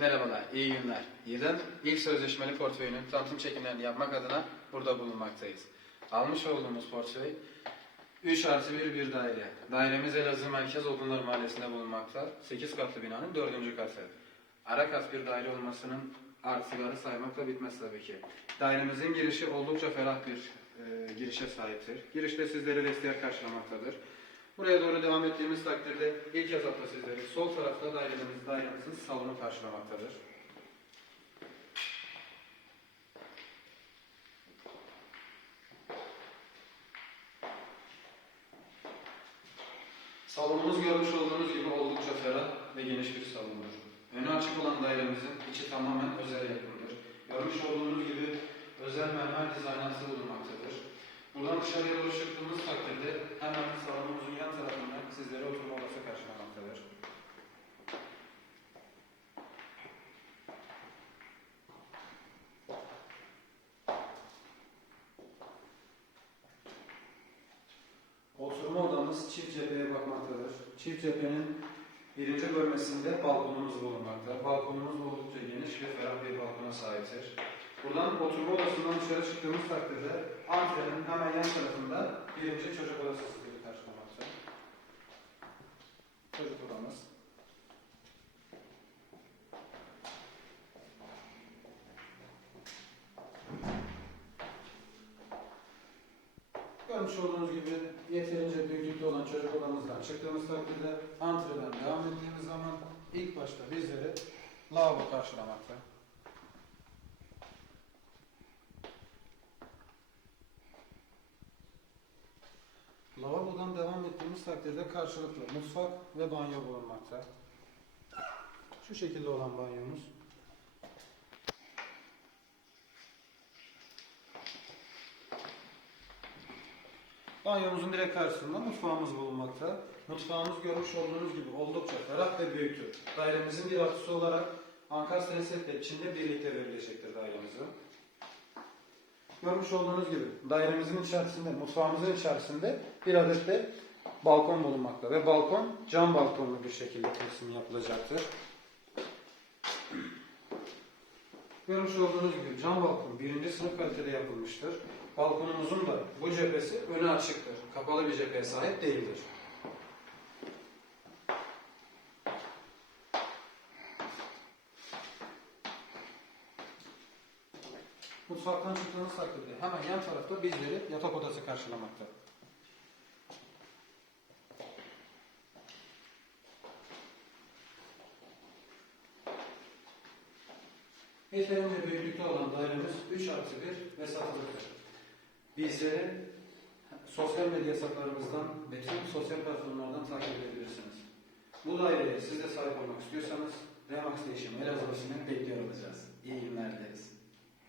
merhabalar, iyi günler. Yılın ilk sözleşmeli portföyünün tanıtım çekimlerini yapmak adına burada bulunmaktayız. Almış olduğumuz portföy 3 artı 1 bir daire. Dairemiz Elazığ Merkez Odunlar Mahallesi'nde bulunmakta. 8 katlı binanın 4. katı. Ara kat bir daire olmasının artıları saymakla bitmez tabii ki. Dairemizin girişi oldukça ferah bir e, girişe sahiptir. Girişte sizleri desteğe karşılamaktadır. Buraya doğru devam ettiğimiz takdirde ilk etapta sizleri sol tarafta dairemiz, dairemizin salonu karşılamaktadır. Salonumuz görmüş olduğunuz gibi oldukça ferah ve geniş bir salondur. Önü açık olan dairemizin içi tamamen özel yapımdır. Görmüş olduğunuz gibi özel mermer dizaynatı bulunmaktadır. Buradan dışarıya doğru çıktığımız takdirde hemen salonumuzun yan tarafından sizlere oturma odası karşılamaktadır. Oturma odamız çift cepheye bakmaktadır. Çift cephenin birinci bölmesinde balkonumuz bulunmakta. Balkonumuz oldukça geniş ve ferah bir balkona sahiptir. Buradan oturma odasından dışarı çıktığımız takdirde antrenin hemen yan tarafında birinci çocuk odası sizleri karşılamakta. Çocuk odamız. Görmüş olduğunuz gibi yeterince büyüklükte olan çocuk odamızdan çıktığımız takdirde antreden devam ettiğimiz zaman ilk başta bizleri lavabo karşılamakta. Lavabodan devam ettiğimiz takdirde karşılıklı mutfak ve banyo bulunmakta. Şu şekilde olan banyomuz. Banyomuzun direkt karşısında mutfağımız bulunmakta. Mutfağımız görmüş olduğunuz gibi oldukça ferah ve büyüktür. Dairemizin bir artısı olarak Ankara Reset'le Çin'de birlikte verilecektir dairemize. Görmüş olduğunuz gibi dairemizin içerisinde, mutfağımızın içerisinde bir adet de balkon bulunmakta ve balkon cam balkonlu bir şekilde kesim yapılacaktır. Görmüş olduğunuz gibi cam balkon birinci sınıf kalitede yapılmıştır. Balkonumuzun da bu cephesi önü açıktır. Kapalı bir cepheye sahip değildir. Mutfaktan çıktığınız takdirde hemen yan tarafta bizleri yatak odası karşılamakta. Yeterince büyüklükte olan dairemiz 3 artı 1 ve satılıktır. Bizleri sosyal medya hesaplarımızdan ve tüm sosyal platformlardan takip edebilirsiniz. Bu daireye siz de sahip olmak istiyorsanız Remax Değişim Elazığ'ını bekliyor olacağız. İyi günler dileriz.